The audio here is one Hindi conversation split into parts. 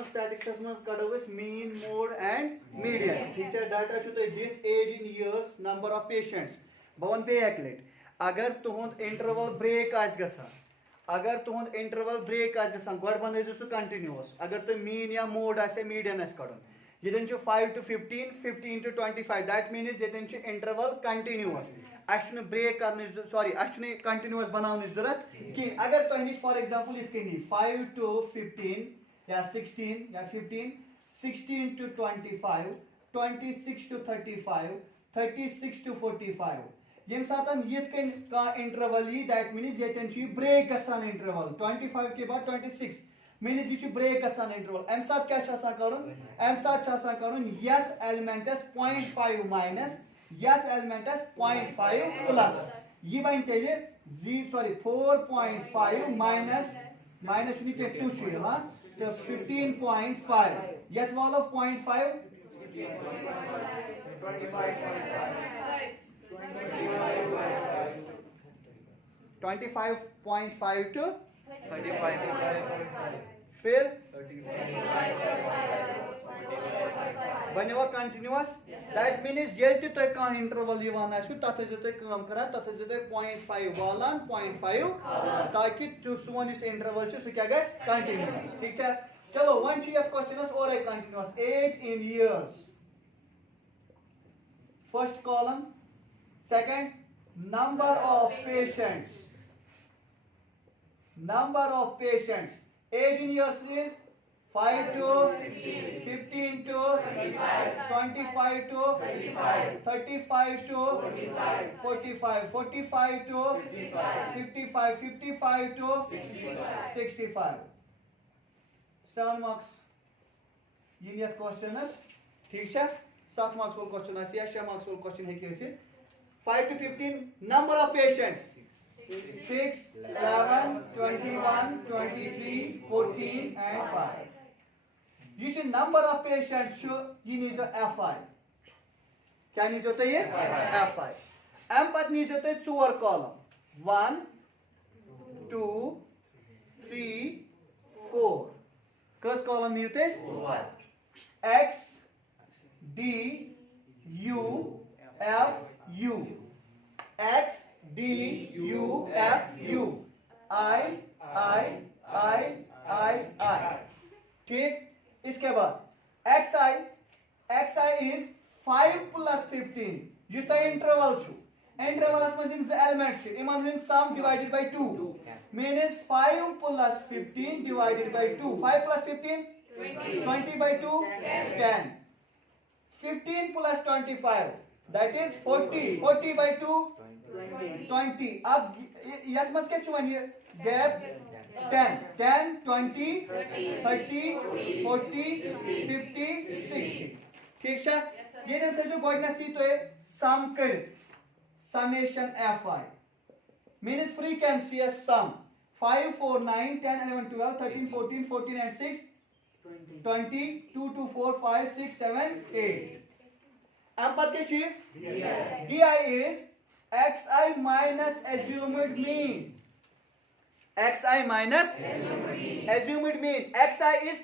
में स्टैटिक्स में कड़ो मीन मोड एंड मीडियन ठीक है डाटा दित age in years number of patients बह वन पे एक लट अगर तुहद इंटरवल ब्रेक अगर तुहद इंटरवल ब्रेक गो बन सह कंटिन्यूस अगर तुम मीन या मोड मीडियन कड़न ये 5 to 15 15 to 25 दैट मीन्स ये इंटरवल कंटिन्यूस अ ब्रेक कर सॉरी कंटिन्यूस बनाने जरूरत कि अगर तुम नश फॉर एग्जांपल ये 5 to 15 या 16 या 15 16 to 25 26 to 35 36 to 45 ये सात इंटरवल यी दैट मीन्स ये ब्रेक गसान इंटरवल 25 के बाद 26 मीन्स यह ब्रेक गसान इंटरवल अम सात क्या अम सात कर एलिमेंटस 0.5 माइनस यथ एलिमेंटस 0.5 प्लस यह बन तेल 4.5 माइनस माइनस 2 तो 15.5 यथ वालो 0.5 25.5 to 35 फिर बनो कंटिन्यूस दैट मीन्स ये तुम इंटरवल तथ तुम कर तथ 0.5 वालान 0.5 ताकि सोन इंटरवल सह क्या गस कंटिन्यूस ठीक है चलो वन क्वेश्चन और continuous age in years first column second number of patients age in years is 5 to 15 to 25 to 35 to 45 45 to 55 55 to 65 7 marks ये क्वेश्चन ठीक है 7 marks वाल क्वेश्चन या 6 marks वाल क्वेश्चन है 5 to 15 number of patients 6 11 21 23 14 and 5 ये नंबर ऑफ पेशेंट्स ये नीजो FI क्या नीजो तो ये FI अम पत नीजो तो 4 column 1 2 3 4 cos column नीते X D U F U X D U F U I ठीक इसके बाद XI इज 5 plus 15 जिस इंटरवल इंटरवलस मज element in some divided by 2 means 5 plus 15 divided by 2 5 plus 15 20 by 2 10 15 plus 25 that is 40 by 2 20 अब यस मस क्या वन ये गैप 10 20 30 40 50 60 ठीक है ये थो गोडनथ तो सम कर summation FI means frequency some 5 4 9 10 11 12 13 14 14 and 6 20 2 2 4 5 6 7 8 अब पता DI is XI minus assumed mean XI minus assumed mean XI is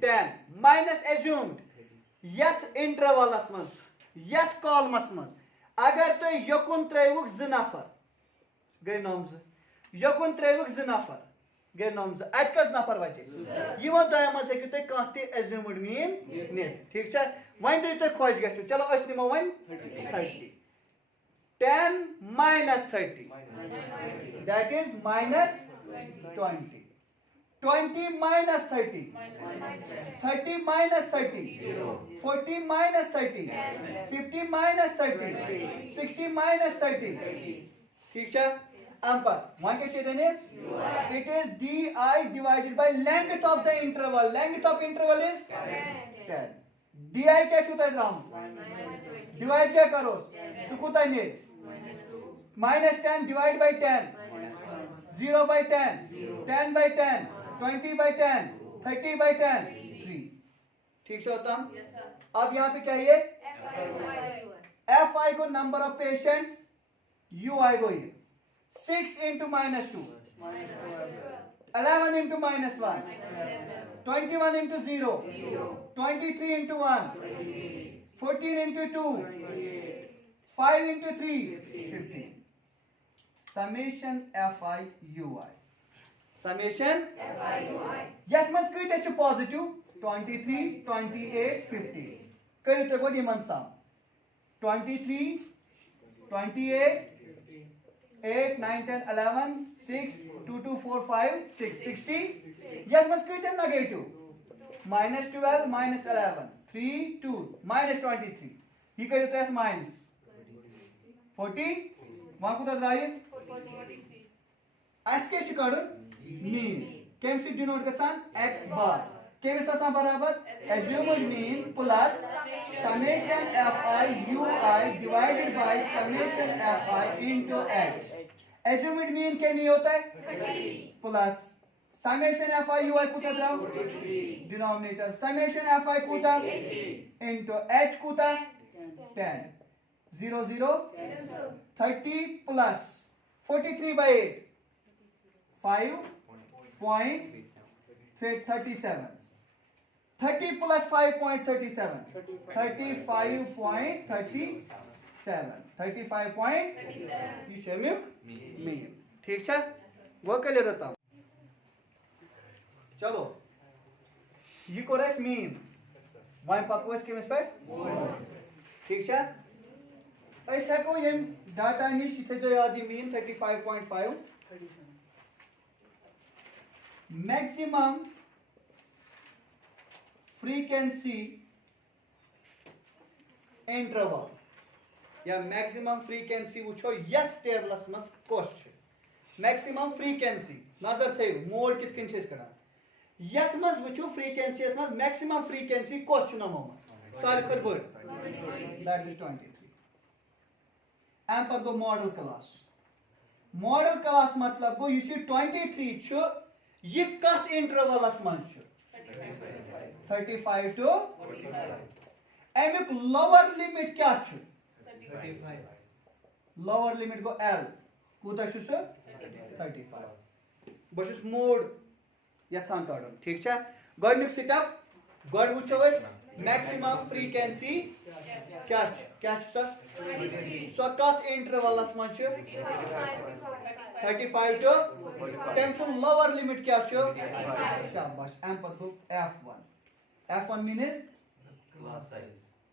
10 minus assumed यथ इंटरवलस मज यथ कॉलमस मज अगर तो यकुन त्रेवुक 2 नफर गई नोम यकुन त्रेवुक 2 नफर गई नोम अत कस नफर बचे यो दया मज हेकु तुम कह ते assumed mean नित ठीक है वन तुम खुश गो चलो अस निमो one 30 10 minus 30 that is minus 20 20 minus 30 30 minus 30 40 minus 30 50 minus 30 60 minus 30 ठीक है अब वन क्या it is DI divided by length of the interval is 10 DI क्या डिवाइड क्या करो सुकुता ने minus 10 divide by 10 0 by 10 10 by 10 20 by 10 30 by 10 3 ठीक है अब यहाँ पे क्या है FI को नंबर ऑफ पेशेंट्स UI को ये 6 into minus 2 11 into minus 1. 21 into 0. 23 into 1. 14 into 2. 5 into 3. 15. Summation Fi ui. Summation Fi ui. Yet must create a positive 23, 28, 50. Kari to go diman sum. 23, 28, 8, 9, 10, 11, 6, 2, 2, 4, 5, 6, 60. Yet must create a negative. Minus 12, minus 11, 3, 2, minus 23. He kari to minus 40. One could have right. As ke chukadu mean. Came to denote the sun x bar. Came to some barabar assumed mean plus summation fi ui divided by summation fi into h. Assumed mean क्या नहीं होता है plus summation fi ui कुता द्राव denominator summation fi कुता into h कुता 10 0 0 30 plus 43 by 8 5.37 30 plus 5.37 35.37 35. You show me mean. ठीक है वो कर ले रहता हूँ चलो ये कोरेक्ट मीन वन पकवास के मिस पे ठीक है ऐसे है को ये डाटा निश थे जो याद मीन 35.5 maximum frequency interval या maximum frequency वुचो यथ टेबलस मस कोश maximum frequency नजर थे मोड कित किन छेस करा यथ मस वुचो frequency मस maximum frequency कोश नमो मस सारे कर बोल that is 23 एम पर गो मॉडल क्लास मतलब गो यह 23 छु ये कत इंटरवलस मन 35 to 45 एमिक लोअर लिमिट क्या छु 35 लोअर लिमिट गो L कूता छु 35 बशुस मोड यसान काडन ठीक छ गडनुक सेटअप गड वुचो अस मैक्सिमम फ्रीक्वेंसी क्या छु सो कत इंटरवलस मन 35 to टेंशन लोअर लिमिट क्या छु शाबाश एम पर गो F1 means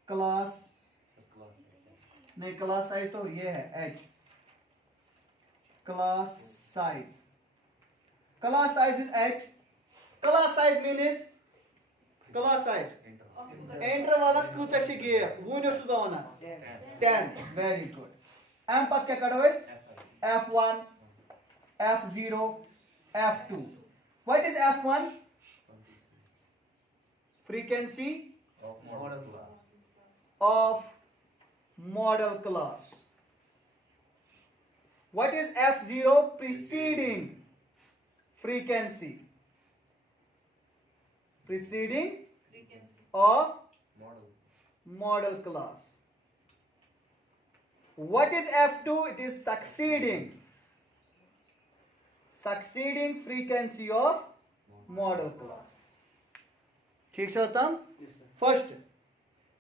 क्लास नहीं क्लास साइज तो ये है H class size is H class size means class size intervals कूता छ गे वुनो सुदा वना 10 वेरी गुड एम पत क्या करो इस F1 F0 F2 what is F1 frequency of model class what is F0 preceding frequency of model class what is F2 it is succeeding frequency of model class ठीक है तम फर्स्ट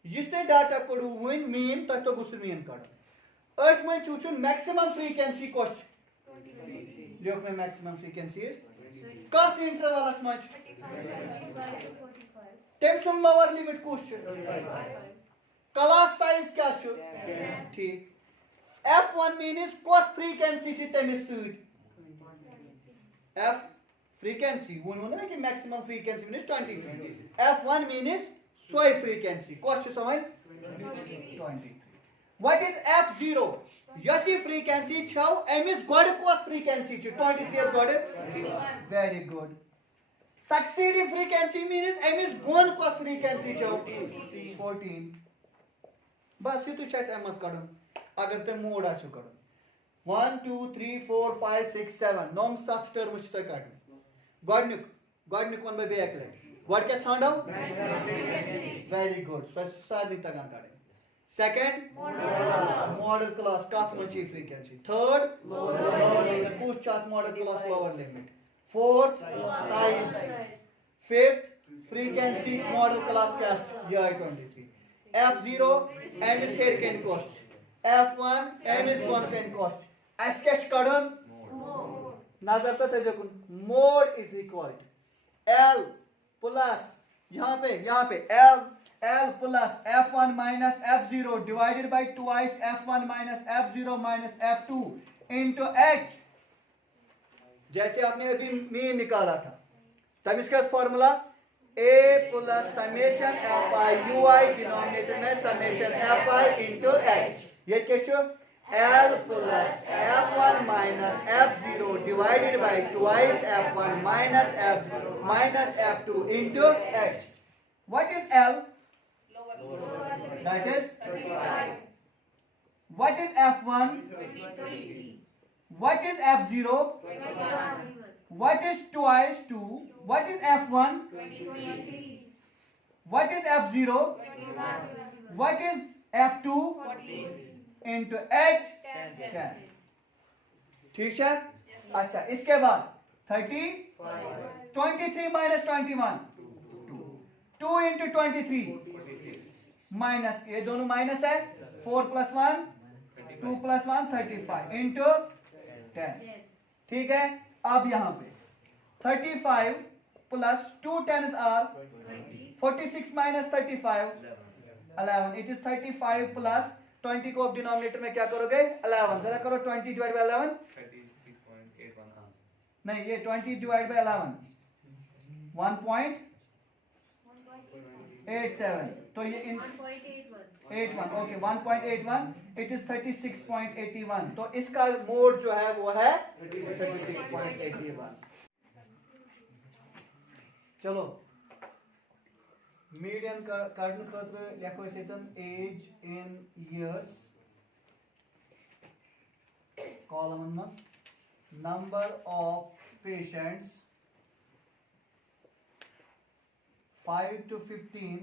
जिसने डाटा पढ़ू वन मीन तक तो गुस्से मीन काढ़ अर्थ में चूचुन मैक्सिमम फ्रीक्वेंसी कोश लियोक में मैक्सिमम फ्रीक्वेंसी इज कत इंटरवलस मच टेंशन लोअर लिमिट कुछ क्लास साइज क्या छु ठीक F1 मीन्स कोस फ्रीक्वेंसी छि तमिस सुद F frequency वो ना कि maximum frequency means 20 F1 means सोई फ्रीक्वेंसी कोच समझ 23 व्हाट इज F0 यसी फ्रीक्वेंसी छौ एमिस गॉड कोस फ्रीक्वेंसी छ 23 is God very good succeeding frequency means amiss bone cos frequency छौ 14 बस ये तो छ एमएस कड़न अगर ते मोड आछो कड़न 1 2 3 4 5 6 7 नॉम 7 टर्म छ तय काट गॉडनिक वन बाय बैक ले गॉड क्या छांडो वेरी गुड सो सारी तगन काटे सेकंड मॉडल क्लास कत मची फ्रीक्वेंसी थर्ड लोअर लिमिट कुछ चात modal class lower limit fourth size, fifth frequency modal class क्या ये 23, F0 एमिस हेर कैन कॉस्ट, F1 एमिस वन कैन कॉस्ट, एस क्या कड़न नजर से थे mode is equal to L plus यहाँ पे L plus F1 minus F0 divided by twice F1 minus F0 minus F2 into H, जैसे आपने अभी मीन निकाला था तब इसका formula A plus summation Fi Ui denominator में समेशन Fi इंटू H, ये क्या L plus F1 minus F0 divided by twice F1 minus F0 minus F2 into H. What is L? That is 35. What is F1? 23. What is F0? 21. What is twice 2? What is F1? 23. What is F0? 21. What is F2? 14. Into H 10. ठीक है? अच्छा, इसके बाद 23 minus 21, 2 into 23 माइनस, ये दोनों माइनस है, 4 plus 1 2 plus 1 35 into 10. ठीक है? अब यहाँ पे 35 plus 2 10s are 46 minus 35 11. It is 35 plus 20 को अब डिनोमिनेटर में क्या करोगे 11, जरा करो 20 डिवाइड बाय 11, 36.81 आंसर नहीं ये 20 डिवाइड बाय 11 1.87, तो ये इन 1.81 ओके 1.81, इट इज 36.81, तो इसका मोड जो है वो है 36.81. चलो मीडियन कड़न खतर लिखो एज इन ईयर्स कॉलम में number of patients 5 to 15,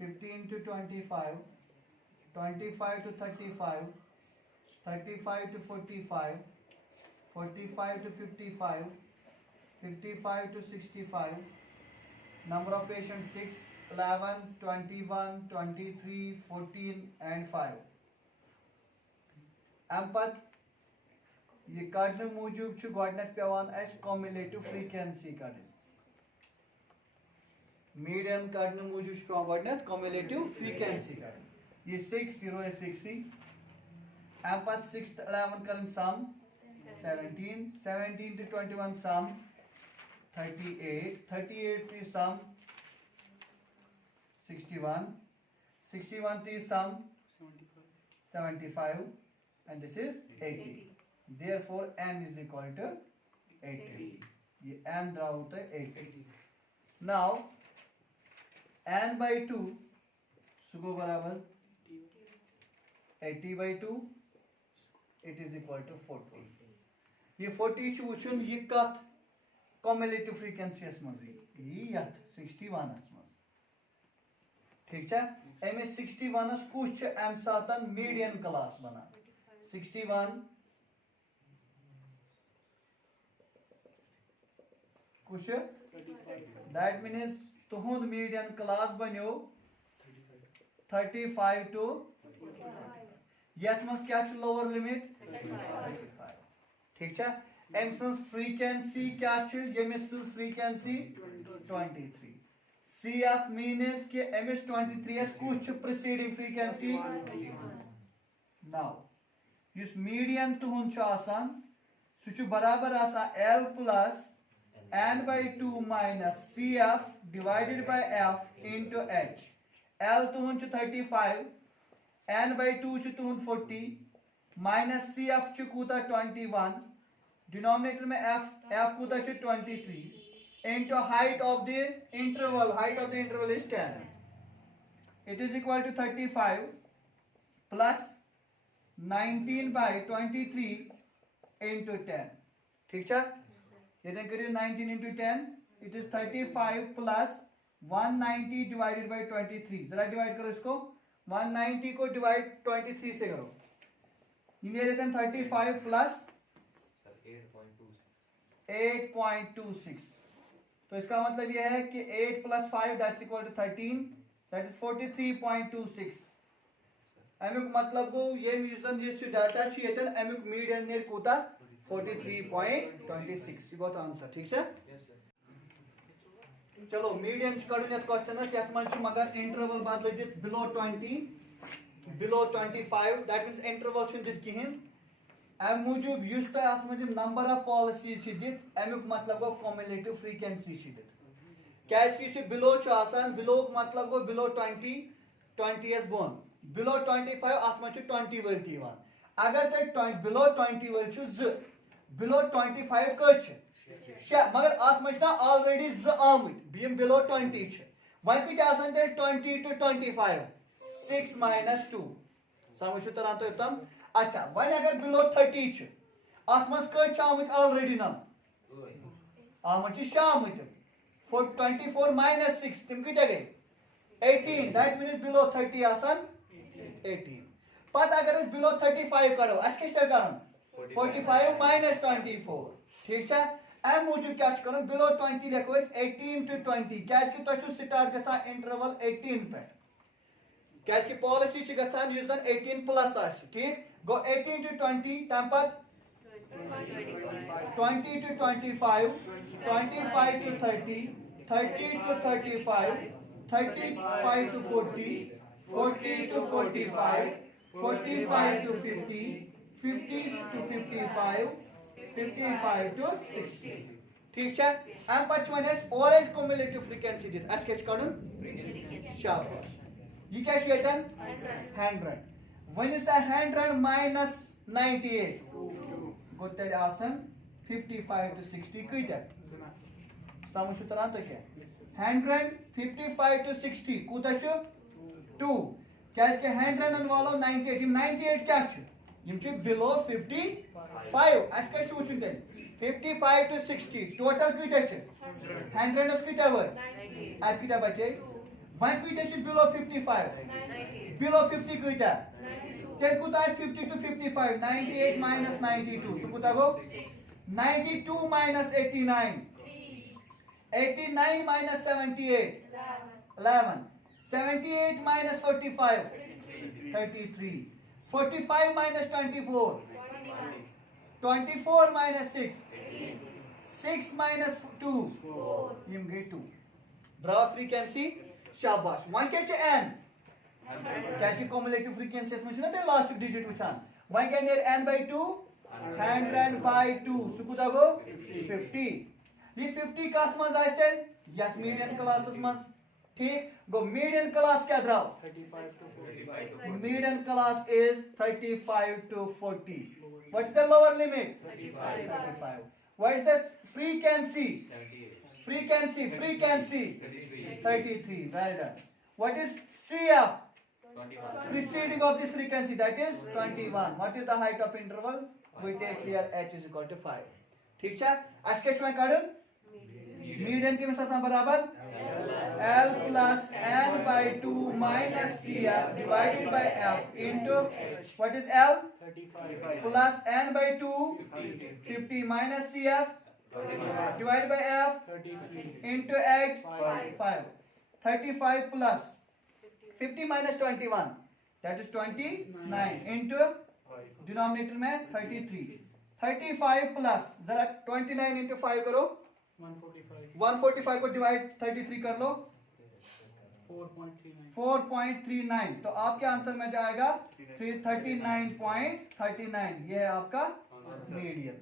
15 to 25, 25 to 35, 35 to 45, 45 to 55, 55 to 65. Number of patients 6, 11, 21, 23, 14 and 5. अम्पत ये कड़ने मूजूब छु गोडनेथ पेवान अस कम्युलेटिव फ्रीक्वेंसी कड़न, मीडियन कड़ने मूजूब छु पेवान गोडनेथ कम्युलेटिव फ्रीक्वेंसी कड़न. ये 6 0 है 60, अम्पत 6 11 करन सम 17, 17 to 21 sum 38, 38 to sum 61, 61 to sum 75, and this is 80. Therefore n is equal to 80. ये n ड्रा होता है 80. Now n by 2 सुको बराबर 80 by 2, it is equal to 40. ये 40 छु वुचुन ये कत कम्युलेटिव फ्रीक्वेंसी मज ये 61 मज. ठीक है? एम 61 कुछ अम सातन मीडियन क्लास बना 61 कुछ दैट मीन्स तुहुंद मीडियन क्लास बनो 35 to 45. यथ मज क्या लोअर लिमिट 35. ठीक है? एम सन्स फ्रीक्वेंसी क्या यमिस फ्रीक्वेंसी 23. CF मीन्स कि एमिस 23 कुछ preceding frequency. Now use median तुहुन छु आसान सु बराबर आसान L plus n by 2 minus CF divided by F into H. L तुहुन छु 35, n by 2 छु तुहुन 40 minus CF छु कूता 21, डिनोमिनेटर में f कूता छु 23 into height of the interval is 10. It is equal to 35 plus 19 by 23 into 10. ठीक है? यदि करिए 19 into 10, it is 35 plus 190 divided by 23. जरा डिवाइड करो इसको, 190 को डिवाइड 23 से करो, ये लेते हैं 35 plus 8.26। तो इसका मतलब यह है कि 8 + 5 that's equal to 13, that is 43.26। अमुक मतलब गो ये यूजन ये डाटा छ यतन अमुक मीडियन नेर कोता 43.26 ये गोत आंसर ठीक है। चलो मीडियन कड़न यत क्वेश्चनस यत मन छ मगर इंटरवल बदल दित below 20 below 25 that means interval छ दित किहिन अम मूजूब युस तो अत मज नंबर ऑफ पॉलिसीज छ दित अमुक मतलब गो कम्युलेटिव फ्रीक्वेंसी छ दित कैस कि बिलो छ आसान बिलो मतलब go below 20 S bone below 25 अत मज 20 वल तीवान अगर ते बिलो 20 वल छ ज बिलो 25 कत छ शे मगर अत मज ना ऑलरेडी ज आमत बिम बिलो 20 छ वन कत आसान ते 20 to 25 6 - 2 समझ छु तरह तो तम अच्छा वन अगर बिलो 30 छ अत मज कत छ आमत ऑलरेडी नम आमत छ शामत 24 - 6 तिम कत गई 18 दैट मींस बिलो 30 आसान 18 पत अगर इस बिलो 35 करो अस किस करन 45 - 24 ठीक है एम मूजूब क्या कर बिलो 20 लिखो 18 to 20 क्या तुम स्टार्ट गा इंटरवल 18 पे क्या पॉलिसी गसान 18 प्लस ठीक गो 18 to 20 तम 20 to 25 25 to 30 30 to 35 35 to 40 40 to 45 45 to 50 50 to 55 55 to 60 ठीक है एम पच वन और कम्युलेटिव फ्रीक्वेंसी दित अस क्या कड़न शाबाश ये क्या यतन 100 वन सा 100 minus 98 गो तेल आसन 55 to 60 कत समझ तरह तो क्या 100 55 to 60 कूत 2 क्या 100 वालो 98 क्या बिलो 55 अस क्या वुचन तेल 55 to 60 टोटल कत 100 कत वो अत कत बचे वन कत बिलो 55 बिलो 50 कत तेल कूत 50 to 55 98 minus 92 so कूत go 92 minus 89 89 minus 78 11 78 minus 45 33 45 minus 24 24 minus 6 6 minus 2 यम गई 2 ब्रा फ्रीक्वेंसी शाबाश वन क्या n क्या कम्युलेटिव फ्रीक्वेंसी में ना लास्ट डिजिट वुचान वन क्या नेर n by 2 100/2 सु कुदा गो 50 ये 50 कत मज आते यत मीडियन क्लास मज ठीक गो मीडियन क्लास क्या द्राव 35 to 45 median class is 35 to 40 what is the lower limit 35 what is the frequency 78 frequency 33 well done what is CF 21 preceding of this frequency that is 21 what is the height of interval we take here h is equal to 5 ठीक है आज के में काढून मीडियन के साथ बराबर L plus n by 2 minus CF divided by F into what is L 35 plus n by 2 50 minus CF divided by F 33 into 8 5 35 plus 50 minus 21 that is 29 into denominator में 33 35 plus जरा 29 into 5 करो 145 145 को डिवाइड 33 कर लो 4.39 4.39 तो आपके आंसर में जाएगा 39.39 ये है आपका मीडियन।